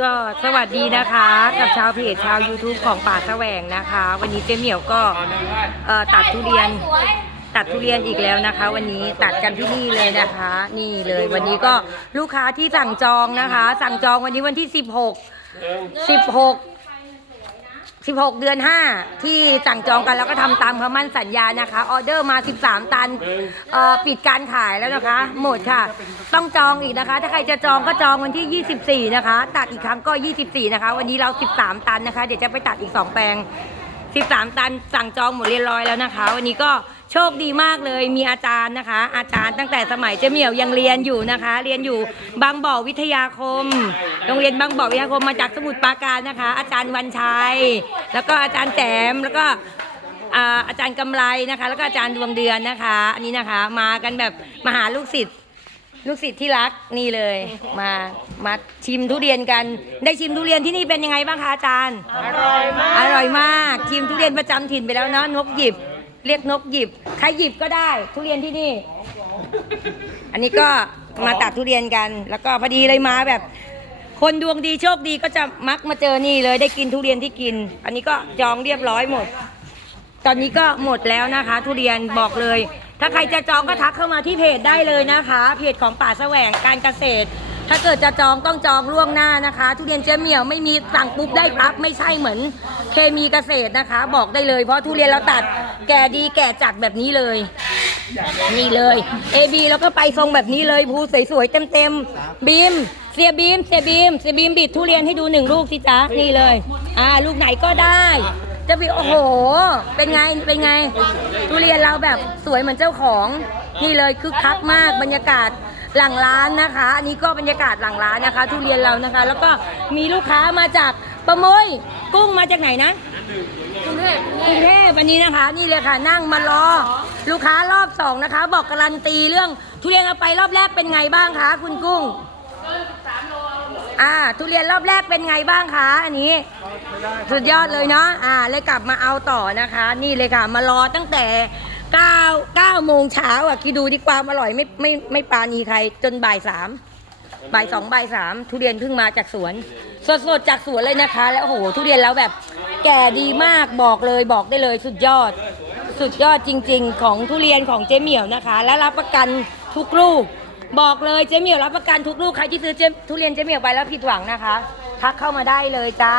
ก็สวัสดีนะคะ กับชาวเพจชาว YouTube ของป่าแสวงนะคะ วันนี้เจ๊เหมียวก็เอ่อตัดทุเรียนตัดทุเรียนอีกแล้วนะคะ วันนี้ตัดกันที่นี่เลยนะคะ นี่เลยวันนี้ก็ลูกค้าที่สั่งจองนะคะ สั่งจองวันนี้วันที่ 16 16 16 เดือน 5 ที่สั่งจองกันแล้วก็ทำตามคำมั่นสัญญานะคะออเดอร์มา 13 ตันเอ่อปิดการขายแล้วนะคะ หมดค่ะ ต้องจองอีกนะคะ ถ้าใครจะจองก็จองวันที่ 24 นะคะ ตัดอีกครั้งก็ 24 นะคะ วันนี้เรา 13 ตันนะคะ เดี๋ยวจะไปตัดอีก 2 แปลง 13 ตันสั่งจองหมดเรียบร้อยแล้วนะคะ วันนี้ก็ โชคดีมากเลยมีอาจารย์นะคะ อาจารย์ตั้งแต่สมัยเจ๊เหมียวยังเรียนอยู่นะคะ เรียนอยู่บางบ่อวิทยาคม โรงเรียนบางบ่อวิทยาคมมาจากสมุทรปราการนะคะ อาจารย์วันชัย แล้วก็อาจารย์แจมแล้วก็อ่าอาจารย์กำไรนะคะ แล้วก็อาจารย์ดวงเดือนนะคะ อันนี้นะคะ มากันแบบมาหาลูกศิษย์ลูกศิษย์ที่รักนี่เลยมามาชิมทุเรียนกัน ได้ชิมทุเรียนที่นี่เป็นยังไงบ้างคะอาจารย์ อร่อยมากอร่อยมากชิมทุเรียนประจำถิ่นไปแล้วเนาะนกหยิบ เรียกนกหยิบ ใครหยิบก็ได้ ทุเรียนที่นี่ อันนี้ก็มาตัดทุเรียนกัน แล้วก็พอดีเลยมาแบบ คนดวงดีโชคดีก็จะมักมาเจอนี่เลยได้กินทุเรียนที่กิน อันนี้ก็จองเรียบร้อยหมด ตอนนี้ก็หมดแล้วนะคะ ทุเรียนบอกเลย ถ้าใครจะจองก็ทักเข้ามาที่เพจได้เลยนะคะ เพจของป่าแสวงการเกษตร ถ้าเกิดจะจองต้องจองล่วงหน้านะคะ ทุเรียนเจ๊เหมี่ยวไม่มีสั่งปุ๊บได้ปั๊บไม่ใช่เหมือนเคมีเกษตรนะคะ บอกได้เลยเพราะทุเรียนเราตัดแก่ดีแก่จัดแบบนี้เลย นี่เลย AB แล้วก็ไปทรงแบบนี้เลยภูสวยๆเต็มๆบีมเสียบีมเสียบีมเสียบีมบิดทุเรียนให้ดูหนึ่งลูกสิจ๊ะนี่เลย อ่าลูกไหนก็ได้จะบิดโอ้โห เป็นไงเป็นไงทุเรียนเราแบบสวยเหมือนเจ้าของ นี่เลยคึกคักมากบรรยากาศ หลังร้านนะคะ อันนี้ก็บรรยากาศหลังร้านนะคะ ทุเรียนเรานะคะ แล้วก็มีลูกค้ามาจากประมยกุ้งมาจากไหนนะกรุงเทพกรุงเทพวันนี้นะคะ นี่เลยค่ะนั่งมารอ ลูกค้ารอบสองนะคะ บอกการันตีเรื่องทุเรียนเอาไปรอบแรกเป็นไงบ้างคะคุณกุ้งอ่าทุเรียนรอบแรกเป็นไงบ้างคะอันนี้สุดยอดเลยเนาะอ่าเลยกลับมาเอาต่อนะคะ นี่เลยค่ะมารอตั้งแต่ 9 9โมงเช้าอะคิดดูที่ความอร่อยไม่ไม่ไม่ปาณีใครจนบ่ายสามบ่ายสองบ่ายสามทุเรียนเพิ่งมาจากสวน สดๆจากสวนเลยนะคะ แล้วโอ้โหทุเรียนแล้วแบบ แก่ดีมากบอกเลยบอกได้เลยสุดยอด สุดยอดจริง ๆ ของทุเรียนของเจ๊เหมี่ยวนะคะ และรับประกันทุกลูก บอกเลยเจ๊เหมี่ยวรับประกันทุกลูกใครที่ซื้อเจ๊ทุเรียนเจ๊เหมี่ยวไปแล้วผิดหวังนะคะ ทักเข้ามาได้เลยจ้า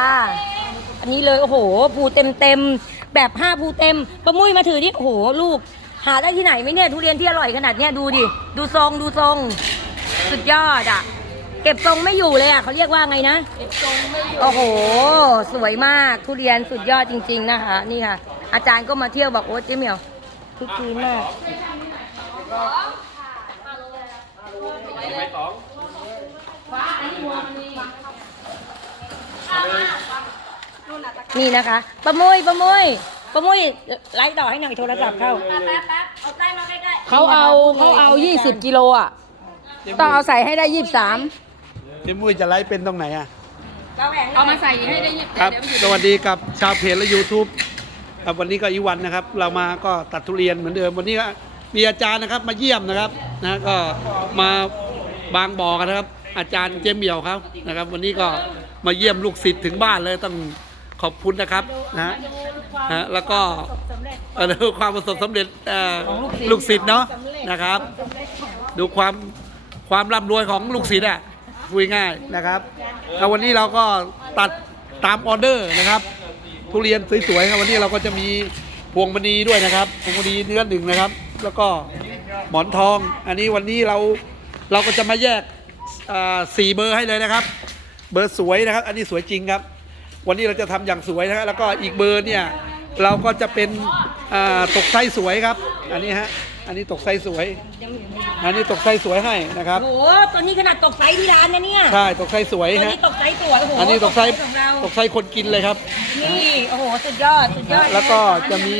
อันนี้เลย โอ้โหภูเต็มเต็มๆแบบห้าภูเต็มประมุ้ยมาถือนี่โอ้โหลูก หาได้ที่ไหนไหมเนี่ยทุเรียนที่อร่อยขนาดเนี้ยดูดิ ดูทรงดูทรง สุดยอดอะ เก็บทรงไม่อยู่เลยอะเขาเรียกว่าไงนะ เก็บทรงไม่อยู่ โอ้โห สวยมากทุเรียนสุดยอดจริง ๆนะคะ นี่ค่ะ อาจารย์ก็มาเที่ยวบอกโอ้เจ๊เหมียวทุกทีมากนี่นะคะประมุยประมุยประมุยไลฟ์ต่อให้หน่อยโทรศัพท์เข้าเขาเอาเขาเอา 20 กิโลอะ ต้องเอาใส่ให้ได้ 23 เจ๊มุ้ยจะไลฟ์เป็นตรงไหนอะเอามาใส่ให้ได้ยี่ครับ สวัสดีกับชาวเพจและ YouTube ครับวันนี้ก็อีกวันนะครับ เรามาก็ตัดทุเรียนเหมือนเดิม วันนี้ก็มีอาจารย์นะครับมาเยี่ยมนะครับนะก็มาบางบ่อกันนะครับ อาจารย์เจมเหี่ยวครับนะครับ วันนี้ก็มาเยี่ยมลูกศิษย์ถึงบ้านเลยต้อง ขอบคุณนะครับนะฮะนะฮะแล้วก็เอ่อดูความประสบสำเร็จเอ่อลูกศิษย์เนาะนะครับ ดูความความร่ำรวยของลูกศิษย์อะพูดง่ายๆนะครับแล้ววันนี้เราก็ตัดตามออเดอร์นะครับทุเรียนสวยๆครับวันนี้เราก็จะมีพวงมณีด้วยนะครับพวงมณีเนื้อหนึ่งนะครับ แล้วก็หมอนทอง อันนี้วันนี้เราเราก็จะมาแยกอ่าสี่เบอร์ให้เลยนะครับ เบอร์สวยนะครับ อันนี้สวยจริงครับ วันนี้เราจะทำอย่างสวยนะครับแล้วก็อีกเบอร์เนี่ยเราก็จะเป็นอ่าตกไส้สวยครับ อันนี้ฮะอันนี้ตกไส้สวย อันนี้ตกไส้สวยให้นะครับโอ้โหตัวนี้ขนาดตกไซส์ที่ร้านนะเนี่ยใช่ตกไส้สวยตัวฮะนี้ตกไซส์สวยโอ้โหอันนี้ตกไส้ของเราตกไส้คนกินเลยครับนี่โอ้โหสุดยอดสุดยอดแล้วก็จะมี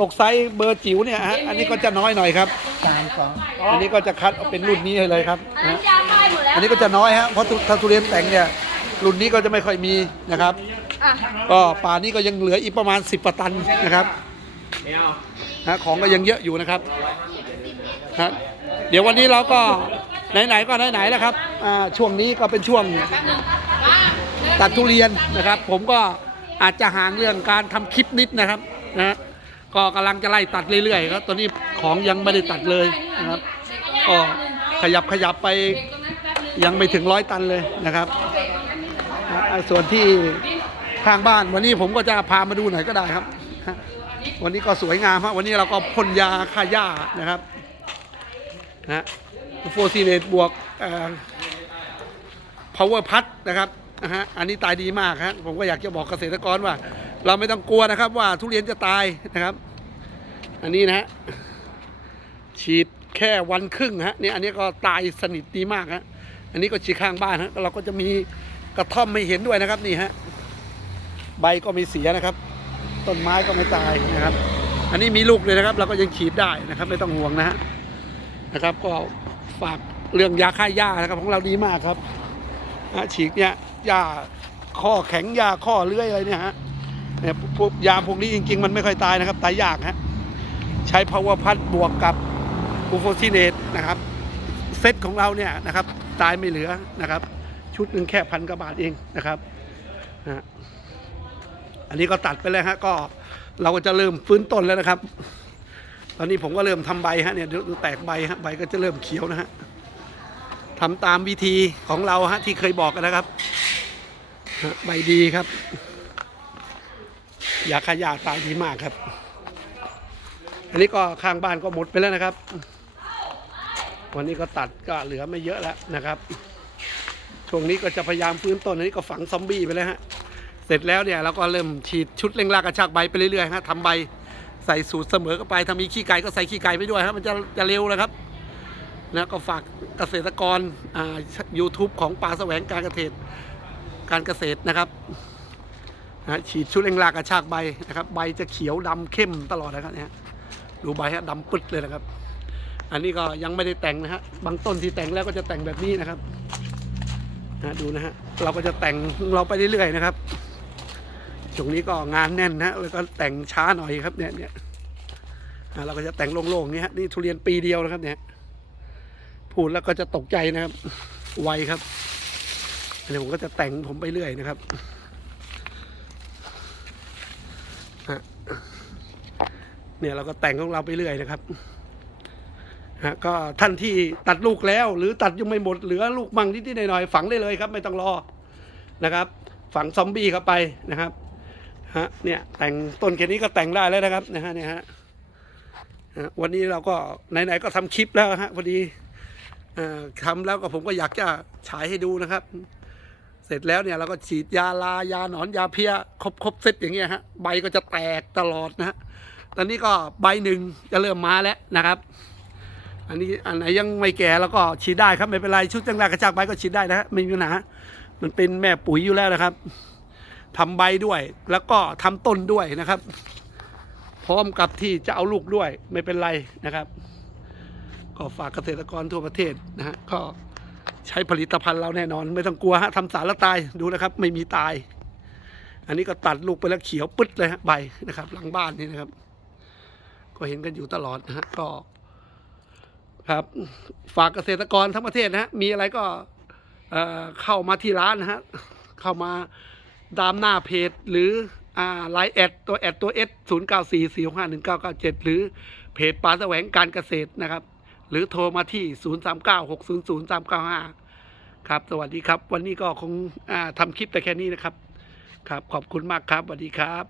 ตกไซส์เบอร์จิ๋วเนี่ยฮะ อันนี้ก็จะน้อยหน่อยครับอันนี้ก็จะคัดเอาเป็นรุ่นนี้ให้เลยครับนะอันนี้ก็จะน้อยฮะ เพราะทุถ้าทุเรียนแต่งเนี่ย รุ่นนี้ก็จะไม่ค่อยมีนะครับก็ป่านี้ก็ยังเหลืออีกประมาณ 10ประตันนะครับนะของก็ยังเยอะอยู่นะครับฮะเดี๋ยววันนี้เราก็ไหนๆก็ไหนๆแล้วครับอ่าช่วงนี้ก็เป็นช่วงตัดทุเรียนนะครับ ผมก็อาจจะห่างเรื่องการทำคลิปนิดนะครับนะฮะก็กำลังจะไล่ตัดเรื่อยๆครับตอนนี้ของยังไม่ได้ตัดเลยนะครับก็ขยับขยับไปยังไม่ถึงร้อยตันเลยนะครับอ่า ส่วนที่ข้างบ้าน วันนี้ผมก็จะพามาดูหน่อยก็ได้ครับ วันนี้ก็สวยงามครับวันนี้เราก็พ่นยาฆ่าหญ้านะครับนะโฟซีเลตบวกเอ่อ power พัดนะครับนะฮะอันนี้ตายดีมากฮะผมก็อยากจะบอกเกษตรกรว่า เราไม่ต้องกลัวนะครับ ว่าทุเรียนจะตายนะครับ อันนี้นะฮะฉีดแค่วันครึ่งฮะเนี่ยอันนี้ก็ตายสนิทดีมากฮะอันนี้ก็ฉีดข้างบ้านฮะเราก็จะมี กระท่อมไม่เห็นด้วยนะครับนี่ฮะใบก็ไม่เสียนะครับ ต้นไม้ก็ไม่ตายนะครับ อันนี้มีลูกเลยนะครับ เราก็ยังฉีดได้นะครับ ไม่ต้องห่วงนะฮะนะครับ ก็ฝากเรื่องยาฆ่าหญ้านะครับ ของเราดีมากครับฉีดเนี่ยหญ้าข้อแข็งหญ้าข้อเลื้อยอะไรเนี่ยฮะเนี่ยพวกยาพวกนี้จริง ๆ มันไม่ค่อยตายนะครับ ตายยากฮะใช้ power พัดบวกกับกูโฟซิเนตนะครับ เซตของเราเนี่ยนะครับ ตายไม่เหลือนะครับ ชุดหนึ่งแค่พันกว่าบาทเองนะครับนะอันนี้ก็ตัดไปแล้วฮะก็เราก็จะเริ่มฟื้นต้นแล้วนะครับ ตอนนี้ผมก็เริ่มทำใบฮะเนี่ยดูแตกใบฮะใบก็จะเริ่มเขียวนะฮะทำตามวิธีของเราฮะที่เคยบอกกันนะครับใบดีครับ อยาขยาตายดีมากครับ อันนี้ก็ข้างบ้านก็หมดไปแล้วนะครับ วันนี้ก็ตัดก็เหลือไม่เยอะแล้วนะครับ ช่วงนี้ก็จะพยายามฟื้นต้นอันนี้ก็ฝังซอมบี้ไปแล้วฮะ เสร็จแล้วเนี่ยเราก็เริ่มฉีดชุดเร่งรากกระชากใบไปเรื่อยๆฮะทำใบใส่สูตรเสมอเข้าไปถ้ามีขี้ไก่ก็ใส่ขี้ไก่ไปด้วยครับมันจะจะเร็วนะครับนะก็ฝากเกษตรกรอ่า YouTube ของป่าแสวงการเกษตรการเกษตรนะครับนะฉีดชุดเร่งรากกระชากใบนะครับ ใบจะเขียวดำเข้มตลอดนะครับเนี่ยดูใบฮะดำปึ๊ดเลยนะครับ อันนี้ก็ยังไม่ได้แต่งนะฮะบางต้นที่แต่งแล้วก็จะแต่งแบบนี้นะครับ นะดูนะฮะเราก็จะแต่งเราไปเรื่อยๆนะครับช่วงนี้ก็งานแน่นนะแล้วก็แต่งช้าหน่อยครับเนี่ยเนี่ยเราก็จะแต่งโล่งๆนี่ฮะนี่ทุเรียนปีเดียวนะครับ เนี่ย พูดแล้วก็จะตกใจนะครับ ไวครับอันนี้ผมก็จะแต่งผมไปเรื่อยนะครับเนี่ยเราก็แต่งของเราไปเรื่อยนะครับ ฮะก็ท่านที่ตัดลูกแล้ว หรือตัดยังไม่หมดเหลือลูกมั่งนิดๆหน่อยๆฝังได้เลยครับ ไม่ต้องรอนะครับ ฝังซอมบี้เข้าไปนะครับฮะเนี่ยแต่งต้นแค่นี้ก็แต่งได้แล้วนะครับนะฮะเนี่ยฮะวันนี้เราก็ไหนๆก็ทำคลิปแล้วฮะพอดีอ่อทำแล้วก็ผมก็อยากจะฉายให้ดูนะครับ เสร็จแล้วเนี่ยเราก็ฉีดยาลายาหนอนยาเพี้ยครบครบเซตอย่างเงี้ยฮะใบก็จะแตกตลอดนะฮะตอนนี้ก็ใบหนึ่งจะเริ่มมาแล้วนะครับ อันนี้อันไหนยังไม่แก่แล้วก็ฉีดได้ครับไม่เป็นไรชุดจังแรกกระจากใบก็ฉีดได้นะฮะไม่มีปัญหามันเป็นแม่ปุ๋ยอยู่แล้วนะครับทำใบด้วยแล้วก็ทำต้นด้วยนะครับ พร้อมกับที่จะเอาลูกด้วยไม่เป็นไรนะครับ ก็ฝากเกษตรกรทั่วประเทศนะฮะก็ใช้ผลิตภัณฑ์เราแน่นอน ไม่ต้องกลัวฮะทำสารละตายดูนะครับ ไม่มีตาย อันนี้ก็ตัดลูกไปแล้วเขียวปึ๊ดเลยฮะใบนะครับ หลังบ้านนี่นะครับ ก็เห็นกันอยู่ตลอดนะฮะก็ ครับ ฝากเกษตรกรทั้งประเทศนะฮะมีอะไรก็เเข้ามาที่ร้านนะฮะเข้ามาตามหน้าเพจหรืออ่าไลน์แอดตัวแอดตัวเอสศูนย์เก้าสี่สี่ห้าหนึ่งเก้าเก้าเจ็ดหรือเพจป่าแสวงการเกษตรนะครับ หรือโทรมาที่ศูนย์สามเก้าหกศูนย์ศูนย์สามเก้าห้าครับ สวัสดีครับ วันนี้ก็คงอ่าทำคลิปแต่แค่นี้นะครับ ครับ ขอบคุณมากครับ สวัสดีครับ